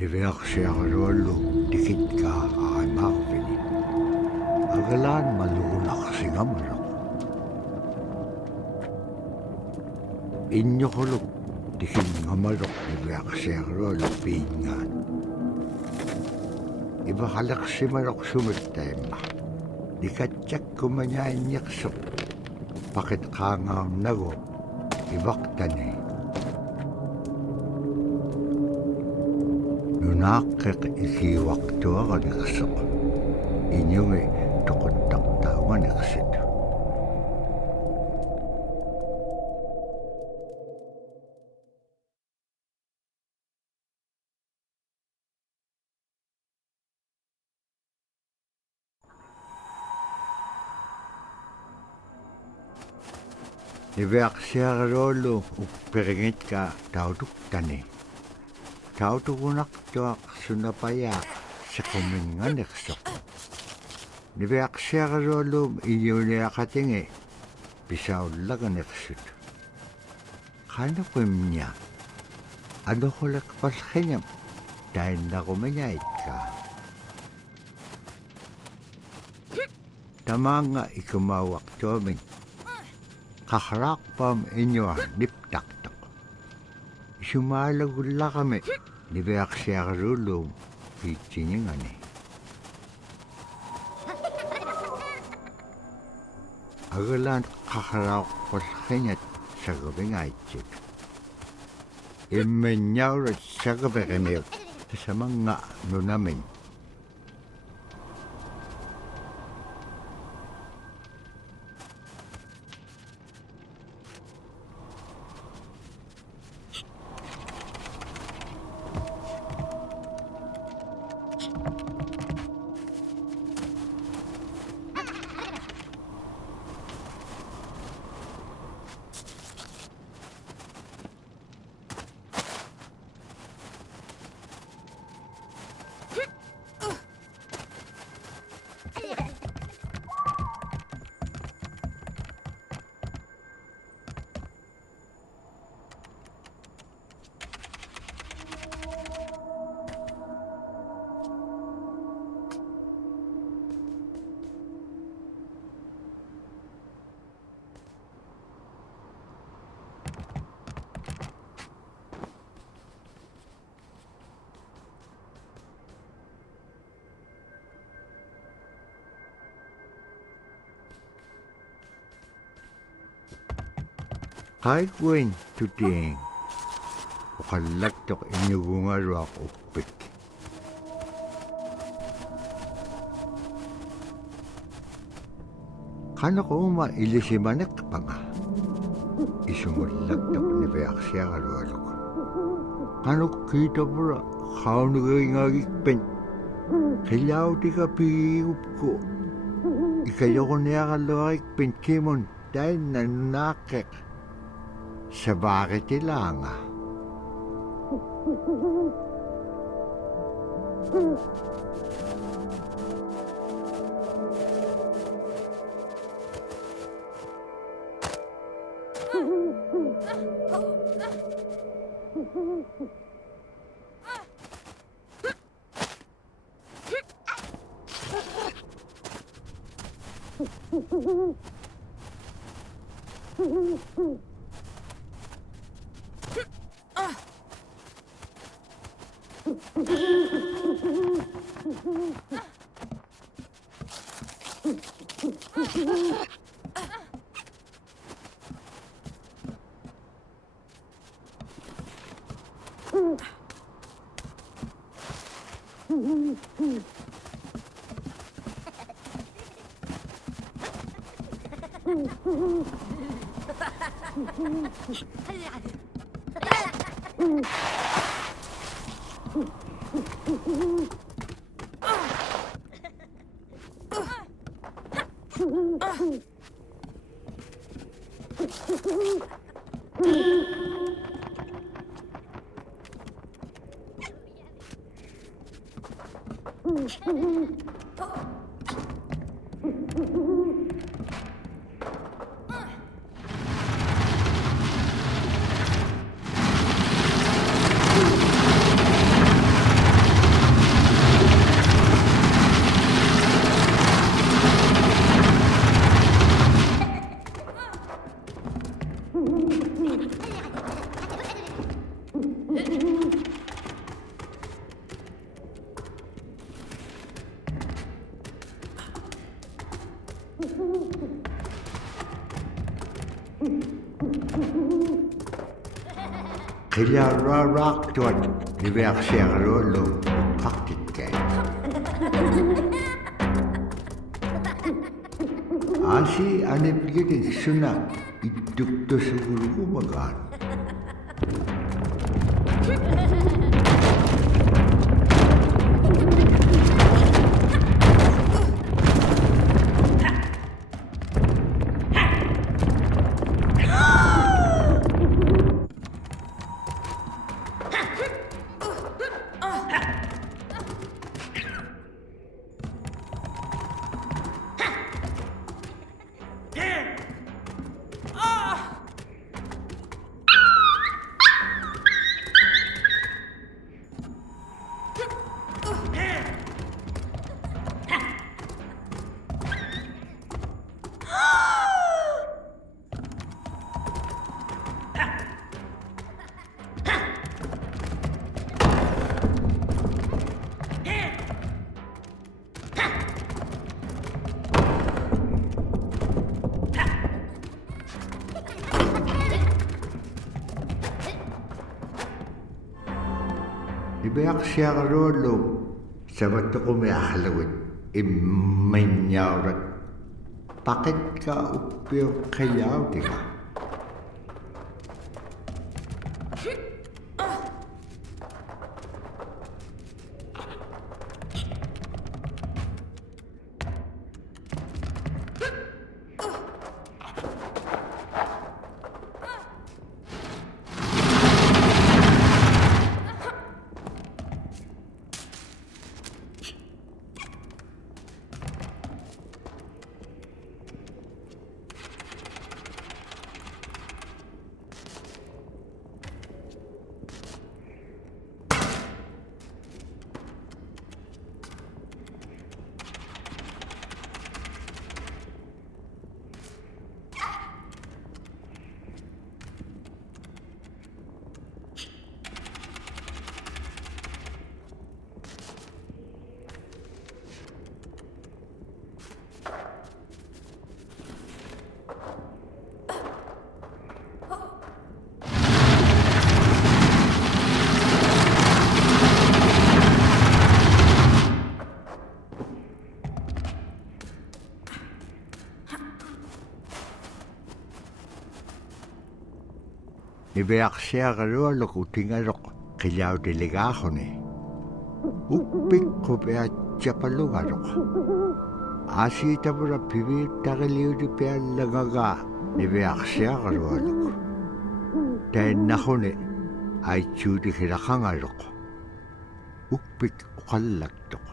Iveaksiarluallu tikitka aimarvini. Agalaan maluunaqsingamalaq. Inñoquluq tikinngamaloq iveaksiarluallu piingaan. Ivaqalaqsimaloq sumittaimma. Nikatjakkumañainniqsuq paqitqaangaarnagu ivaqtani. Nunaaqqiq ikiwaqtuaqaniqsuq iñungi toquttaqtauganiqsit. Iveaqsiarluallu uppiringitka tautuktani. Tautugunaqtuaq sunapayaaq siquminganiqsuq. Niveaksiarluallum iñuniaqatingi pisaullaganiqsut. Qanuqimña anuqulaqpallqiñam tainnaqumiñaitka. Tamaanga ikumauaqtuamin qaqraaqpam iñua niptaqtaq. Isumaalagullaqami niveaksiarluallum piitsiñingani. Agalaan qaqraaqpallqiñat sagavingaaitsut. Immiñaurat sagaviqimiuq tasamanga nunamin. Qaikuin tutiing uqallaktuq iñugungaruaq uppik. Qanuquma ilisimaneqpanga isumullaktuq niveaksiarlualluq. Qanuq kiitapura qaunugingagikpen qillautika piigupku ikayoquniaqalluarikpen kimun tainna nunaaqqiq sabaaqitilaanga. Killer tuat diverserlo praktikke. Asi anepliketen suna ituktosugurugu magaan. Ibeaksiarolo sabatokumi ahalawit immanyarat pakit ka upyo kayaw tika. Ibeaksiarolo kutingalok kayaw delegahone. Upik ko pea chapalugalok. Asi tabura pibir tagaliw di pea lagaga ibeaksiarolo. Dahil nahone ay chudi kirakangalok. Upik ukalagtok.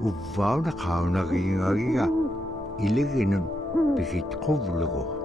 Uvaw na kao nagingagiga iliginun pikit kovlugo.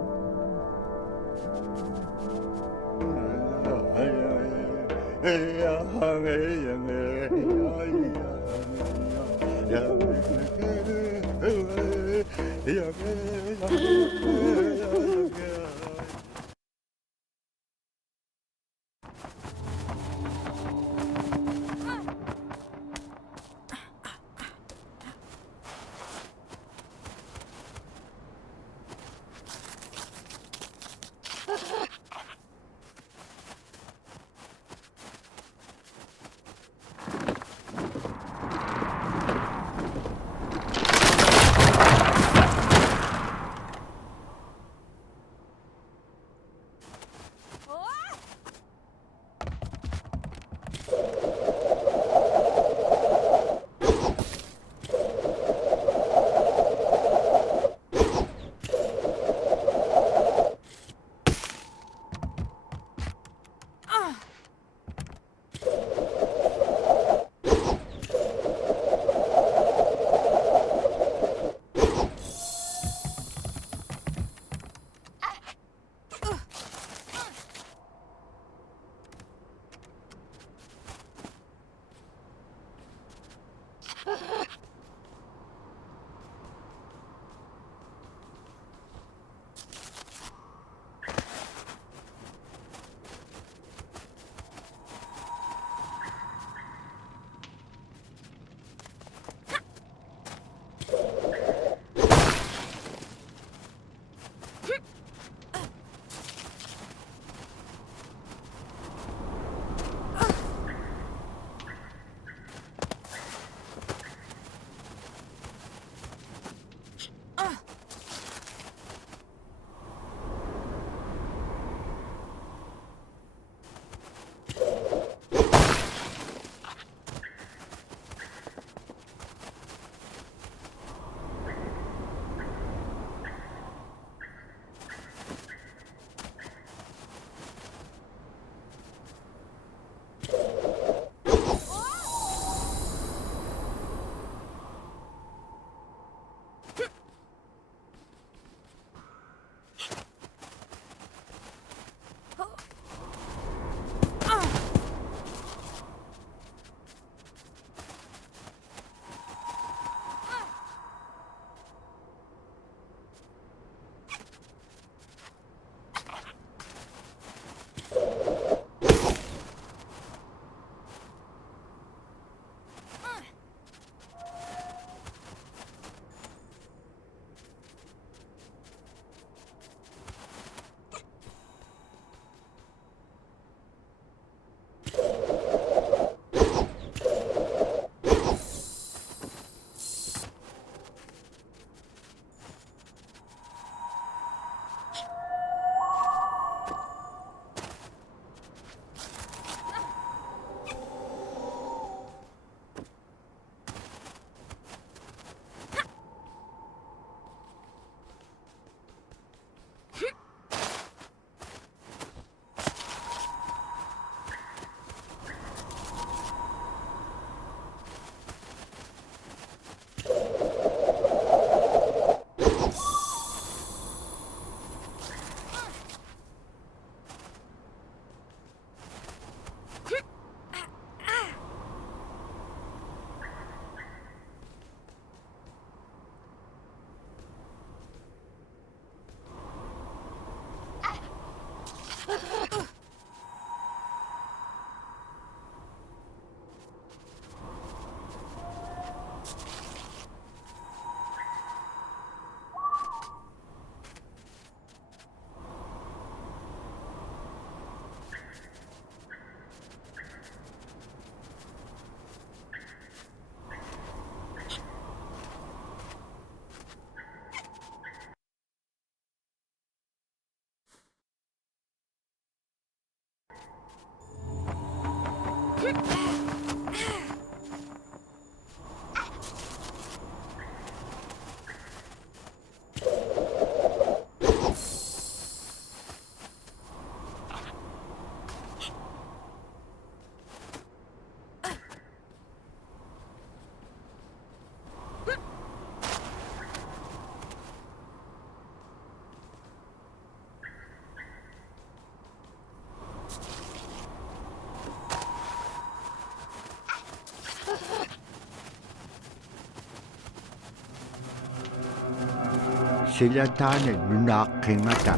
Sila taanat nunaaqqimmata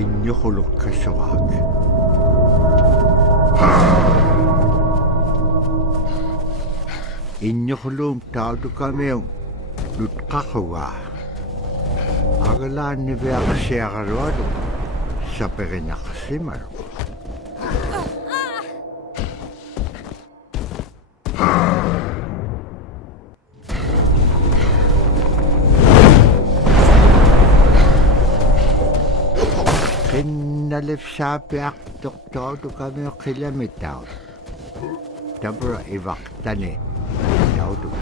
innyuqulukkassuqaak. Innyuquluum tautukamiung nutqaqqugaa. Agalaanniviaqsiaqalualu saperinaqsimalu. Nalifsaapiaqtortorutukamiu qilamittaut. Tabra ivaqtani tautuk.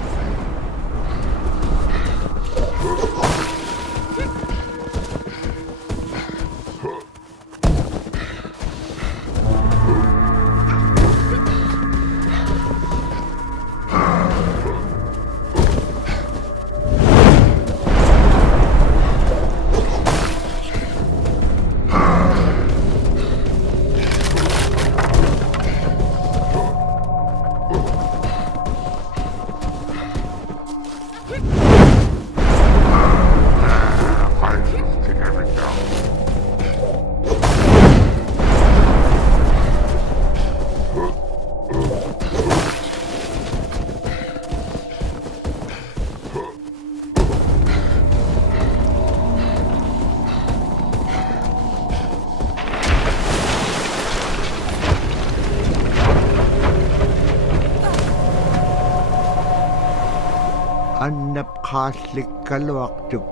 Annapqaallikkaluaqtuk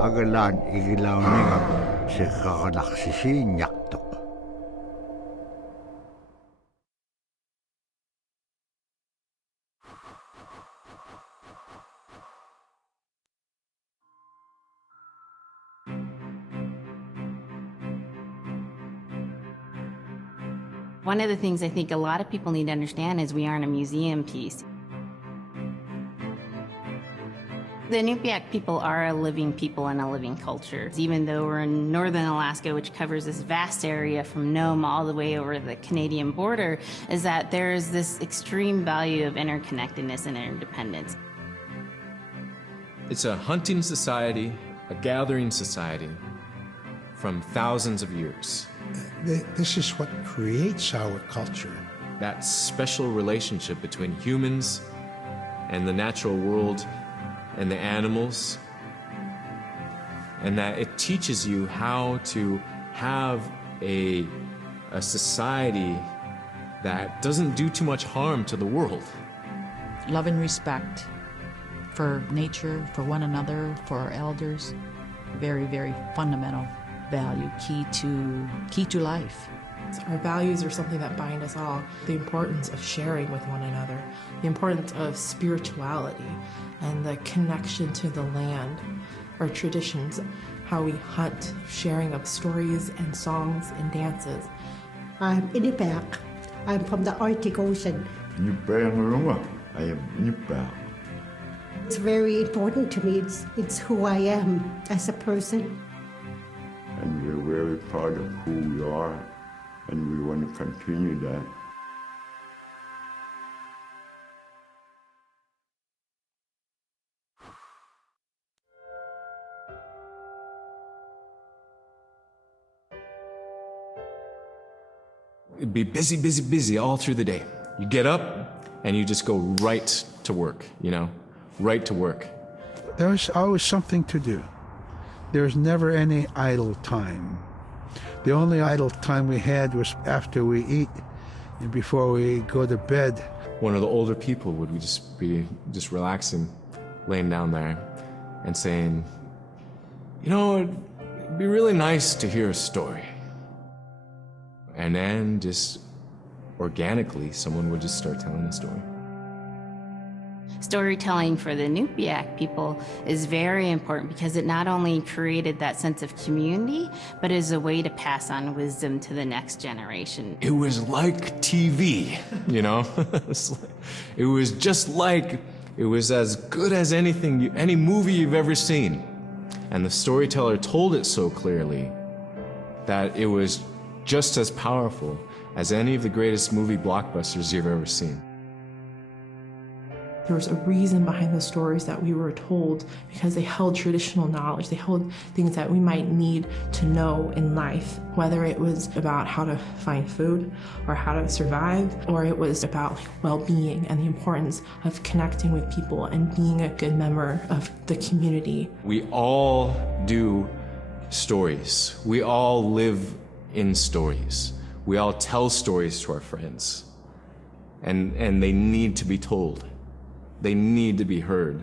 agalaan igilauningap siqqaqalarsisiinnyartuq. One of the things I think a lot of people need to understand is we aren't a museum piece. The Inupiaq people are a living people and a living culture. Even though we're in northern Alaska, which covers this vast area from Nome all the way over the Canadian border, is that there's this extreme value of interconnectedness and interdependence. It's a hunting society, a gathering society from thousands of years. This is what creates our culture. That special relationship between humans and the natural world and the animals, and that it teaches you how to have a society that doesn't do too much harm to the world. Love and respect for nature, for one another, for our elders. Very, very fundamental value, key to life. Our values are something that bind us all. The importance of sharing with one another, the importance of spirituality, and the connection to the land, our traditions, how we hunt, sharing of stories and songs and dances. I'm Inupiaq. I'm from the Arctic Ocean. I am Inupiaq. It's very important to me. It's who I am as a person. And we're very proud of who we are, and we want to continue that. It'd be busy, busy, busy all through the day. You get up and you just go right to work, right to work. There was always something to do. There was never any idle time. The only idle time we had was after we eat and before we go to bed. One of the older people would be relaxing, laying down there and saying, it'd be really nice to hear a story. And then just organically, someone would just start telling a story. Storytelling for the Inupiaq people is very important because it not only created that sense of community, but is a way to pass on wisdom to the next generation. It was like TV, you know? It was just like, it was as good as anything, any movie you've ever seen. And the storyteller told it so clearly that it was just as powerful as any of the greatest movie blockbusters you've ever seen. There was a reason behind the stories that we were told because they held traditional knowledge. They held things that we might need to know in life, whether it was about how to find food or how to survive, or it was about well-being and the importance of connecting with people and being a good member of the community. We all do stories. We all live in stories. We all tell stories to our friends. And they need to be told. They need to be heard.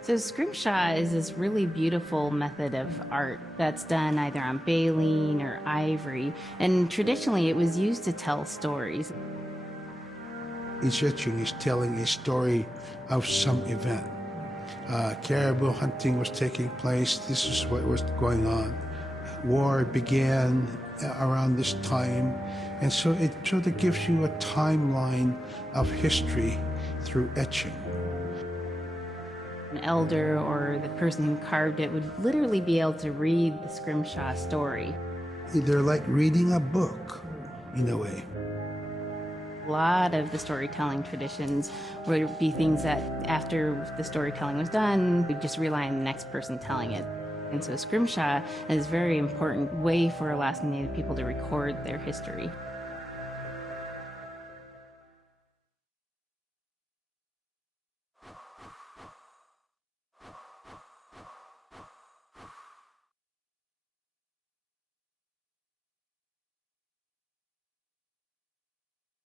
So scrimshaw is this really beautiful method of art that's done either on baleen or ivory, and traditionally it was used to tell stories. Each etching is telling a story of some event. Caribou hunting was taking place. This is what was going on. War began around this time, and so it sort of gives you a timeline of history through etching. An elder or the person who carved it would literally be able to read the scrimshaw story. They're like reading a book, in a way. A lot of the storytelling traditions would be things that after the storytelling was done, we'd just rely on the next person telling it. And so scrimshaw is a very important way for Alaskan Native people to record their history.